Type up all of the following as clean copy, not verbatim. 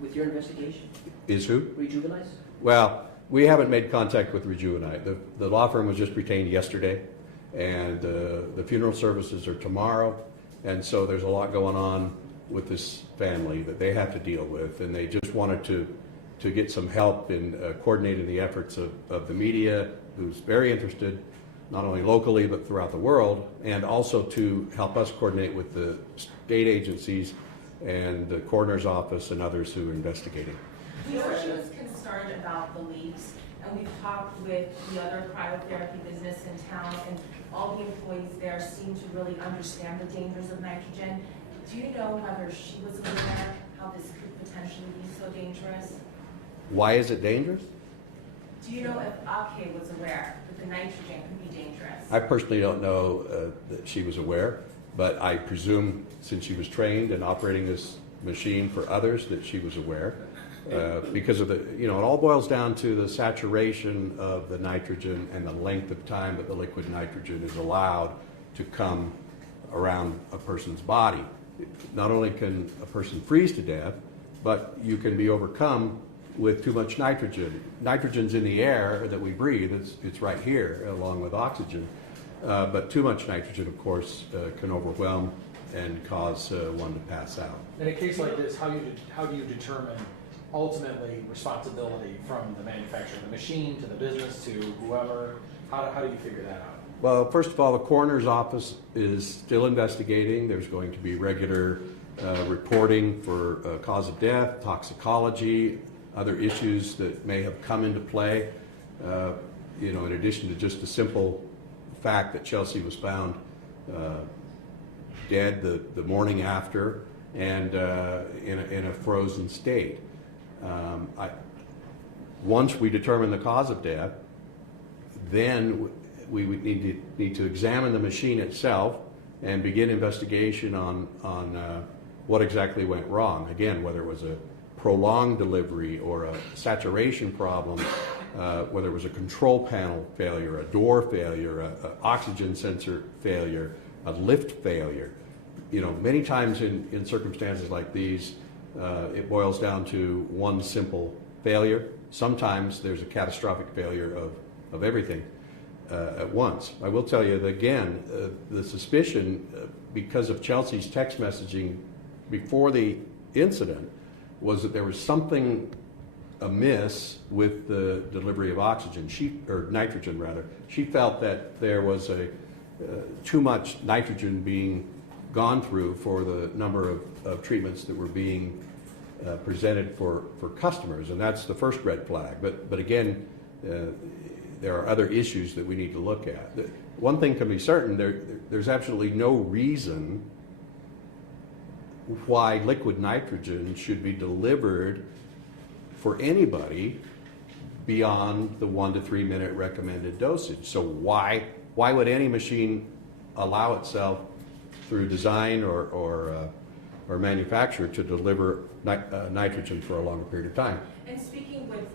with your investigation? Is who? Rejuvenize? Well, we haven't made contact with Rejuvenite. The law firm was just retained yesterday, and the funeral services are tomorrow, and so there's a lot going on with this family that they have to deal with, and they just wanted to get some help in coordinating the efforts of the media, who's very interested, not only locally but throughout the world, and also to help us coordinate with the state agencies and the coroner's office and others who are investigating. We know she was concerned about the leaks, and we've talked with the other cryotherapy business in town, and all the employees there seem to really understand the dangers of nitrogen. Do you know whether she was aware how this could potentially be so dangerous? Why is it dangerous? Do you know if Ake was aware that the nitrogen could be dangerous? I personally don't know that she was aware, but I presume since she was trained in operating this machine for others that she was aware. Because of it all boils down to the saturation of the nitrogen and the length of time that the liquid nitrogen is allowed to come around a person's body. Not only can a person freeze to death, but you can be overcome with too much nitrogen. Nitrogen's in the air that we breathe. It's right here along with oxygen. But too much nitrogen, of course, can overwhelm and cause one to pass out. In a case like this, how do you determine ultimately responsibility from the manufacturer, the machine to the business to whoever? How do you figure that out? Well, first of all, the coroner's office is still investigating. There's going to be regular reporting for cause of death, toxicology, other issues that may have come into play. In addition to just the simple fact that Chelsea was found dead the morning after and in a frozen state. Once we determine the cause of death, then we would need to examine the machine itself and begin investigation on what exactly went wrong. Again, whether it was a prolonged delivery or a saturation problem, whether it was a control panel failure, a door failure, an oxygen sensor failure, a lift failure. Many times in circumstances like these, it boils down to one simple failure. Sometimes there's a catastrophic failure of everything at once. I will tell you that, again, the suspicion, because of Chelsea's text messaging before the incident, was that there was something amiss with the delivery of oxygen, or nitrogen rather. She felt that there was too much nitrogen being gone through for the number of treatments that were being presented for customers, and that's the first red flag. But again, there are other issues that we need to look at. One thing can be certain, there's absolutely no reason why liquid nitrogen should be delivered for anybody beyond the 1 to 3 minute recommended dosage. So why would any machine allow itself through design or manufacturer to deliver nitrogen for a longer period of time? And speaking with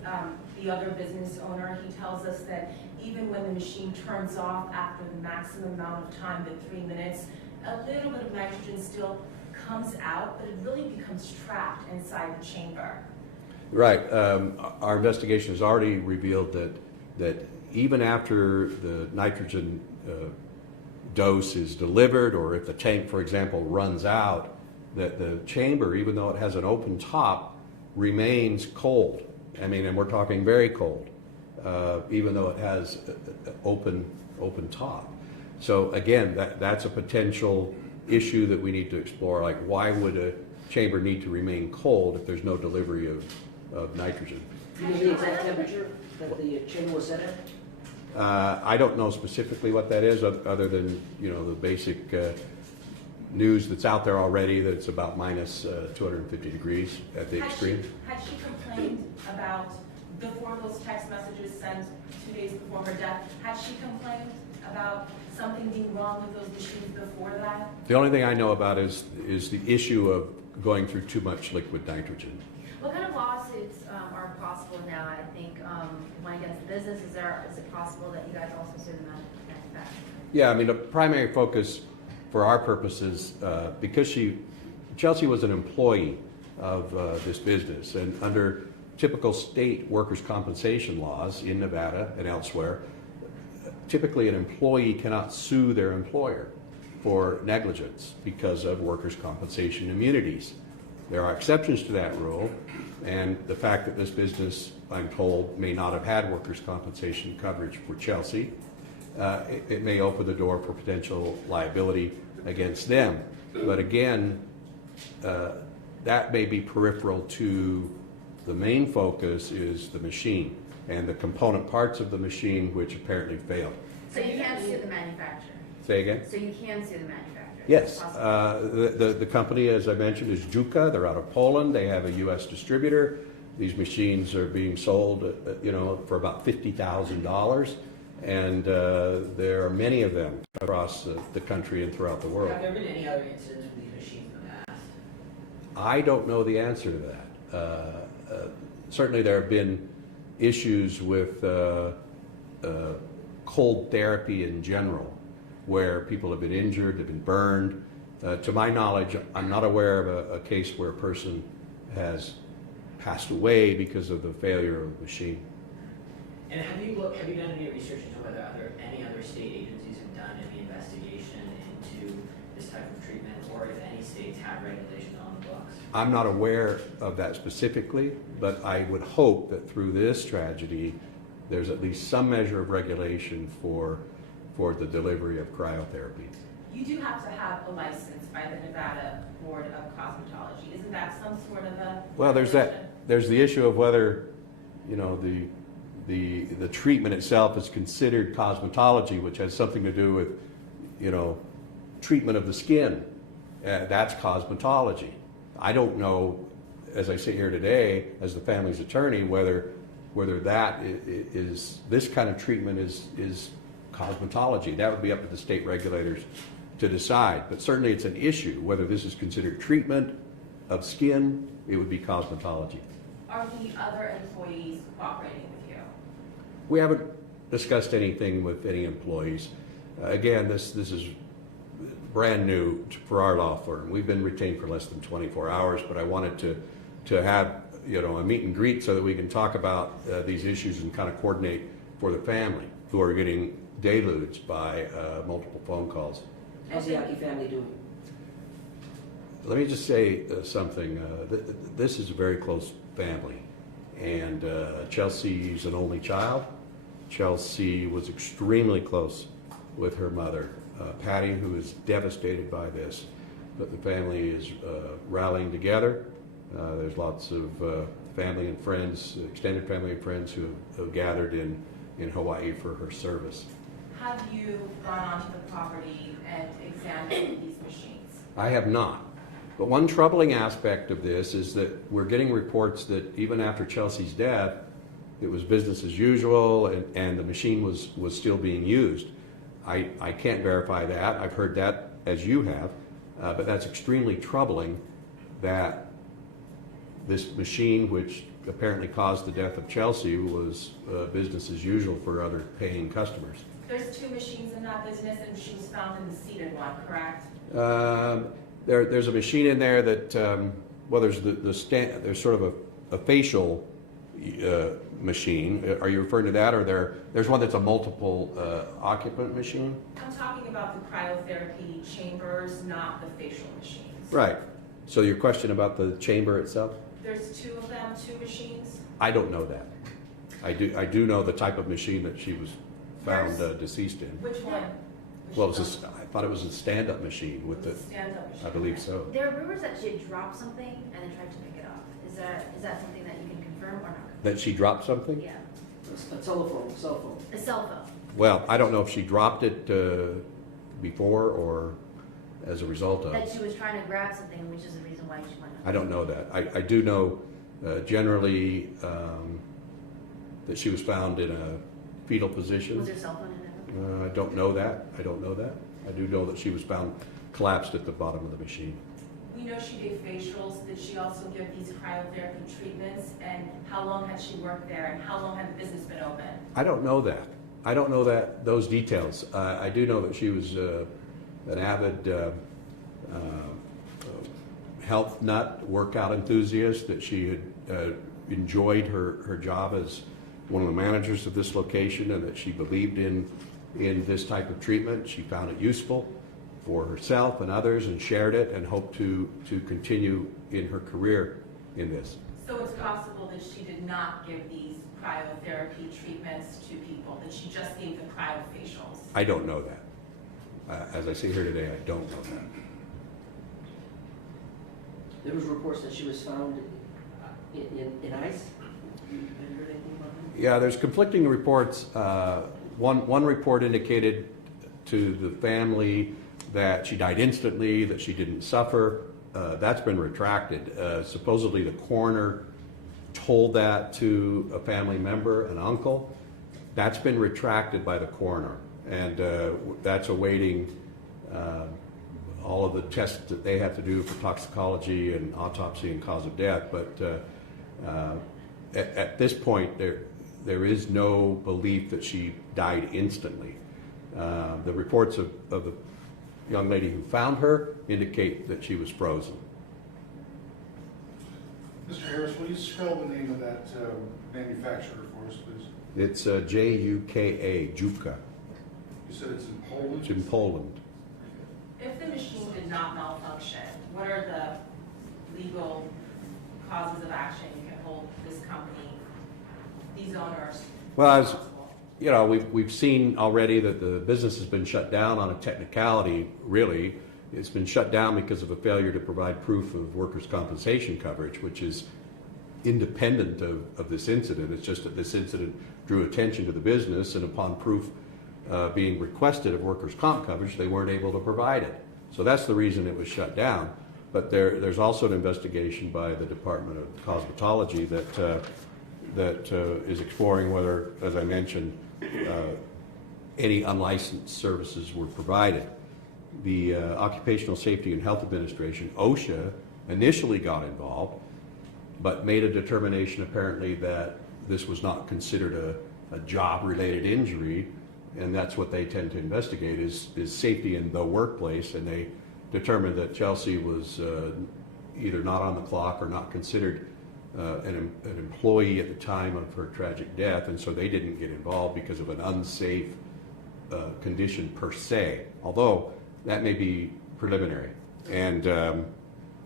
the other business owner, he tells us that even when the machine turns off after the maximum amount of time, the 3 minutes, a little bit of nitrogen still comes out, but it really becomes trapped inside the chamber. Right. Our investigation has already revealed that even after the nitrogen dose is delivered, or if the tank, for example, runs out, that the chamber, even though it has an open top, remains cold. And we're talking very cold, even though it has an open top. So again, that's a potential issue that we need to explore. Like, why would a chamber need to remain cold if there's no delivery of nitrogen? Do you know the exact temperature that the chamber was set at? I don't know specifically what that is, other than the basic news that's out there already, that it's about minus 250 degrees at the extreme. Had she complained about, before those text messages sent 2 days before her death, had she complained about something being wrong with those machines before that? The only thing I know about is the issue of going through too much liquid nitrogen. What kind of lawsuits are possible now? I think one against the business. Is it possible that you guys also sue the manufacturer? Yeah, the primary focus for our purposes, because Chelsea was an employee this business. And under typical state workers' compensation laws in Nevada and elsewhere, typically an employee cannot sue their employer for negligence because of workers' compensation immunities. There are exceptions to that rule, and the fact that this business, I'm told, may not have had workers' compensation coverage for Chelsea, it may open the door for potential liability against them. But again, that may be peripheral to the main focus is the machine and the component parts of the machine which apparently failed. So you can't sue the manufacturer? Say again? So you can sue the manufacturer? Yes. It's possible. The company, as I mentioned, is Juka. They're out of Poland. They have a U.S. distributor. These machines are being sold, for about $50,000, and there are many of them across the country and throughout the world. Have there been any other incidents with these machines in the past? I don't know the answer to that. Certainly there have been issues with cold therapy in general, where people have been injured, have been burned. To my knowledge, I'm not aware of a case where a person has passed away because of the failure of the machine. And have you done any research into whether any other state agencies have done any investigation into this type of treatment, or if any states have regulation on the books? I'm not aware of that specifically, but I would hope that through this tragedy, there's at least some measure of regulation for the delivery of cryotherapy. You do have to have a license by the Nevada Board of Cosmetology. Isn't that some sort of a? Well, there's the issue of whether, the treatment itself is considered cosmetology, which has something to do with, treatment of the skin. That's cosmetology. I don't know, as I sit here today, as the family's attorney, whether that is this kind of treatment is cosmetology. That would be up to the state regulators to decide. But certainly it's an issue whether this is considered treatment of skin. It would be cosmetology. Are the other employees cooperating with you? We haven't discussed anything with any employees. Again, this is brand new for our law firm. We've been retained for less than 24 hours, but I wanted to have a meet and greet so that we can talk about these issues and kind of coordinate for the family who are getting deluged by multiple phone calls. How's the Aki family doing? Let me just say something. This is a very close family, and Chelsea's an only child. Chelsea was extremely close with her mother, Patty, who is devastated by this. But the family is rallying together. There's lots of family and friends, extended family and friends who have gathered in Hawaii for her service. Have you gone onto the property and examined these machines? I have not. But one troubling aspect of this is that we're getting reports that even after Chelsea's death, it was business as usual and the machine was still being used. I can't verify that. I've heard that as you have, but that's extremely troubling that this machine, which apparently caused the death of Chelsea, was business as usual for other paying customers. There's 2 machines in that business, and she was found in the seated one, correct? There's a machine in there that, there's sort of a facial machine. Are you referring to that, or there's one that's a multiple occupant machine? I'm talking about the cryotherapy chambers, not the facial machines. Right. So your question about the chamber itself? There's 2 of them, 2 machines? I don't know that. I do know the type of machine that she was found deceased in. Which one? Well, I thought it was a stand-up machine with the. Stand-up machine. I believe so. There are rumors that she had dropped something and then tried to pick it up. Is that something that you can confirm or not? That she dropped something? Yeah, A telephone, cell phone. a cell phone. Well, I don't know if she dropped it before or as a result of. That she was trying to grab something, which is the reason why she went up. I don't know that. I do know generally that she was found in a fetal position. Was there a cell phone in it? I don't know that. I do know that she was found collapsed at the bottom of the machine. We know she gave facials. Did she also give these cryotherapy treatments? And how long had she worked there? And how long had the business been open? I don't know that. I don't know those details. I do know that she was an avid health nut, workout enthusiast, that she had enjoyed her job as one of the managers of this location, and that she believed in this type of treatment. She found it useful for herself and others and shared it, and hoped to continue in her career in this. So it's possible that she did not give these cryotherapy treatments to people, that she just gave the cryofacials? I don't know that. As I sit here today, I don't know that. There was reports that she was found in ice. You heard anything about that? Yeah, there's conflicting reports. One report indicated to the family that she died instantly, that she didn't suffer. That's been retracted. Supposedly the coroner told that to a family member, an uncle. That's been retracted by the coroner, and that's awaiting all of the tests that they have to do for toxicology and autopsy and cause of death. But at this point, there is no belief that she died instantly. The reports of the young lady who found her indicate that she was frozen. Mr. Harris, will you spell the name of that manufacturer for us, please? It's J-U-K-A, Juka. You said it's in Poland? It's in Poland. If the machine did not malfunction, what are the legal causes of action you can hold this company, these owners, Well, as responsible? you know, we've seen already that the business has been shut down on a technicality, really. It's been shut down because of a failure to provide proof of workers' compensation coverage, which is independent of this incident. It's just that this incident drew attention to the business, and upon proof being requested of workers' comp coverage, they weren't able to provide it. So that's the reason it was shut down. But there's also an investigation by the Department of Cosmetology that is exploring whether, as I mentioned, any unlicensed services were provided. The Occupational Safety and Health Administration, OSHA, initially got involved, but made a determination apparently that this was not considered a job-related injury, and that's what they tend to investigate is safety in the workplace, and they determined that Chelsea was either not on the clock or not considered an employee at the time of her tragic death, and so they didn't get involved because of an unsafe condition per se, although that may be preliminary. And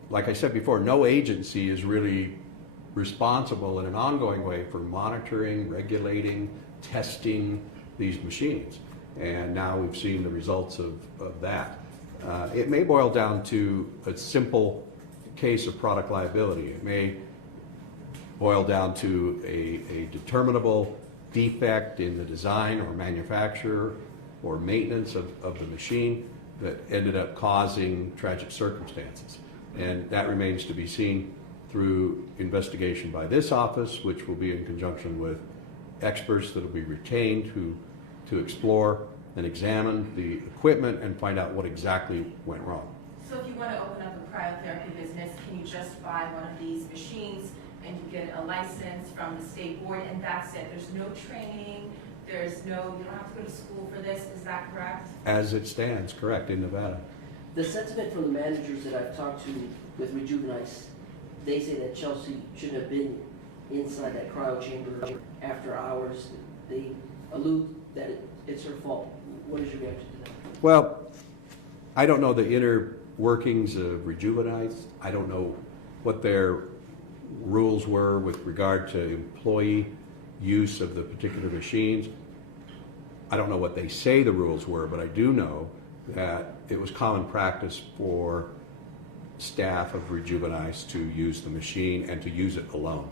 like I said before, no agency is really responsible in an ongoing way for monitoring, regulating, testing these machines. And now we've seen the results of that. It may boil down to a simple case of product liability. It may boil down to a determinable defect in the design or manufacture or maintenance of the machine that ended up causing tragic circumstances. And that remains to be seen through investigation by this office, which will be in conjunction with experts that will be retained to explore and examine the equipment and find out what exactly went wrong. So if you want to open up a cryotherapy business, can you just buy one of these machines and you get a license from the state board and that's it? There's no training, you don't have to go to school for this, is that correct? As it stands, correct, in Nevada. The sentiment from the managers that I've talked to with Rejuvenice, they say that Chelsea shouldn't have been inside that cryo chamber after hours. They allude that it's her fault. What is your reaction to that? Well, I don't know the inner workings of Rejuvenice. I don't know what their rules were with regard to employee use of the particular machines. I don't know what they say the rules were, but I do know that it was common practice for staff of Rejuvenice to use the machine and to use it alone.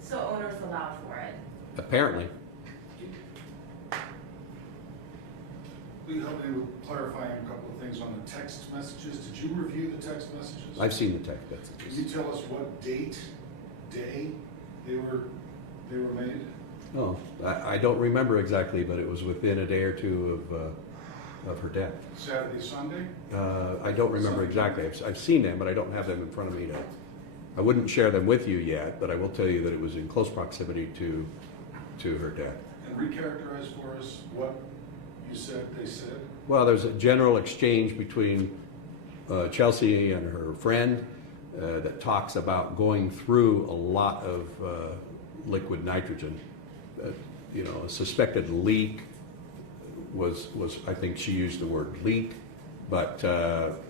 So owners allowed for it? Apparently. Will you help me with clarifying a couple of things on the text messages? Did you review the text messages? I've seen the text Can messages. you tell us what day they were made? Oh, I don't remember exactly, but it was within a day or two of her death. Saturday, Sunday? I don't remember exactly. I've seen them, but I don't have them in front of me. I wouldn't share them with you yet, but I will tell you that it was in close proximity to her death. And recharacterize for us what you said they said? Well, there's a general exchange between Chelsea and her friend that talks about going through a lot of liquid nitrogen. You know, a suspected leak was I think she used the word leak, but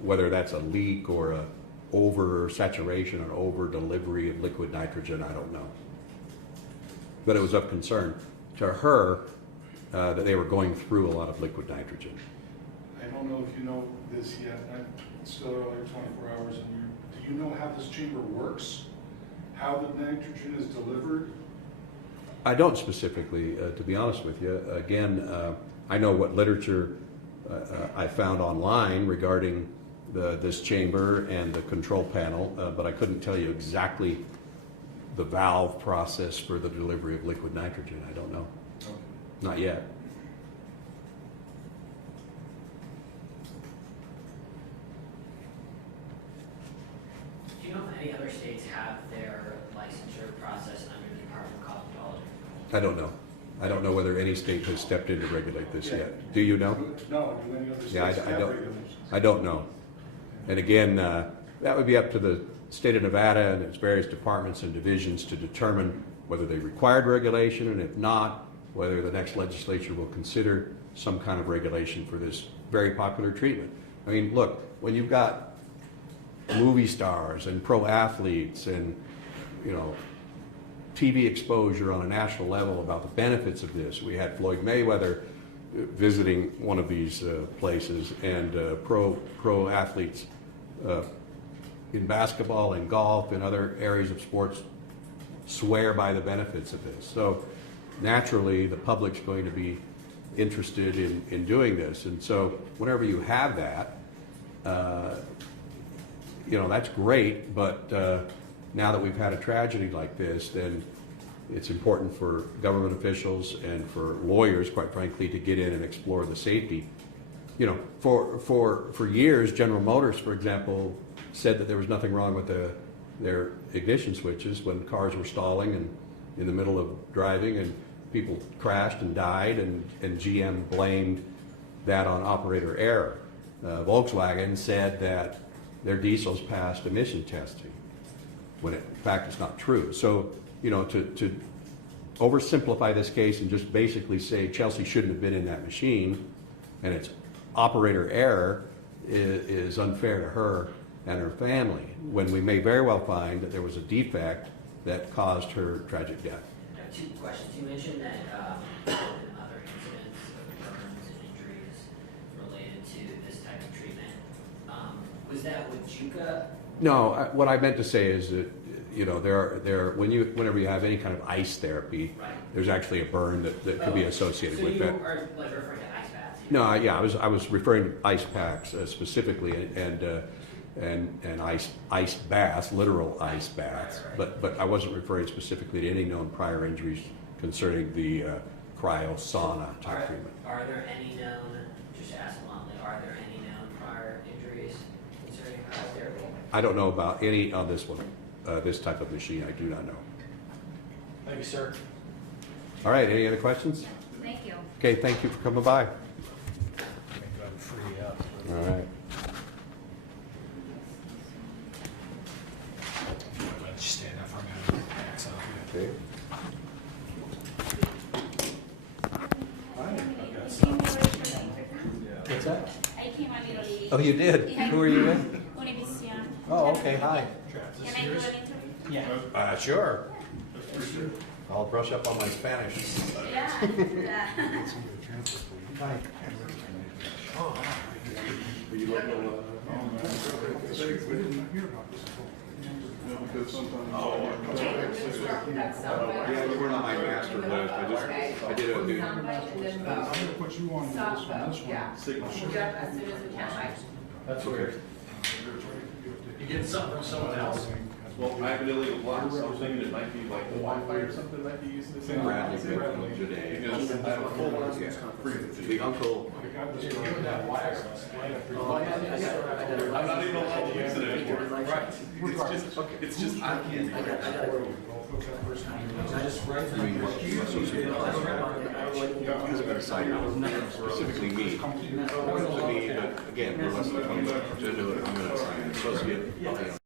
whether that's a leak or a over-saturation or over-delivery of liquid nitrogen, I don't know. But it was of concern to her that they were going through a lot of liquid nitrogen. I don't know if you know this yet, it's still early, 24 hours, and do you know how this chamber works? How the nitrogen is delivered? I don't specifically, to be honest with you. Again, I know what literature I found online regarding this chamber and the control panel, but I couldn't tell you exactly the valve process for the delivery of liquid nitrogen. I don't know. Okay. Not yet. Do you know if any other states have their licensure process under the Department of Cosmetology? I don't know. I don't know whether any state has stepped in to regulate this yet. Do you know? No, do any other Yeah, states have regulations? I don't know. And again, that would be up to the state of Nevada and its various departments and divisions to determine whether they required regulation, and if not, whether the next legislature will consider some kind of regulation for this very popular treatment. I mean, look, when you've got movie stars and pro athletes and, you know, TV exposure on a national level about the benefits of this. We had Floyd Mayweather visiting one of these places, and pro athletes in basketball and golf and other areas of sports swear by the benefits of this. So naturally, the public's going to be interested in doing this. And so whenever you have that, you know, that's great, but now that we've had a tragedy like this, then it's important for government officials and for lawyers, quite frankly, to get in and explore the safety. You know, for years, General Motors, for example, said that there was nothing wrong with their ignition switches when cars were stalling and in the middle of driving, and people crashed and died, and GM blamed that on operator error. Volkswagen said that their diesels passed emission testing, when in fact it's not true. So, you know, to oversimplify this case and just basically say Chelsea shouldn't have been in that machine and it's operator error is unfair to her and her family, when we may very well find that there was a defect that caused her tragic death. I have two questions. You mentioned that there have been other incidents of burns and injuries related to this type of treatment. Was that with JUCA? No, what I meant to say is that, you know, whenever you have any kind of ice therapy, Right. there's actually a burn that could be associated with that. So you are like referring to ice baths? No, yeah, I was referring to ice packs specifically, and ice baths, literal ice baths. Right. But I wasn't referring specifically to any known prior injuries concerning the cryo sauna type treatment. Are there any known, just ask bluntly, are there any known prior injuries concerning cryotherapy? I don't know about any on this one, this type of machine. I do not know. Thank you, sir. All right, any other questions? Thank you. Okay, thank you for coming by. Go ahead and free up. All right. Let's stand up for a minute. Backs up. Okay. What's that? I came a little late. Oh, you did? Who are you with? Univision. Oh, okay, hi. Can I do an interview? Yeah. Sure. I'll brush up on my Spanish. Yeah. Hi. Yeah, you weren't on my master list. I did I'm gonna put you on this one. Signature. Yep, as soon as we can, right? That's weird. You get something from someone else? Well, I have an illegal block, so I was thinking it might be like the Wi-Fi or something might be using the same. Bradley Redmond today. Because I have a full on The uncle, I got this. You're doing that wireless. Oh, I got it. I'm not even allowed to use it anymore. Right. It's just, I can't. I got it. I just read I mean, associated. He's a better site, specifically me. To me, but again, we're less than 20 to do it, I'm gonna assign an associate.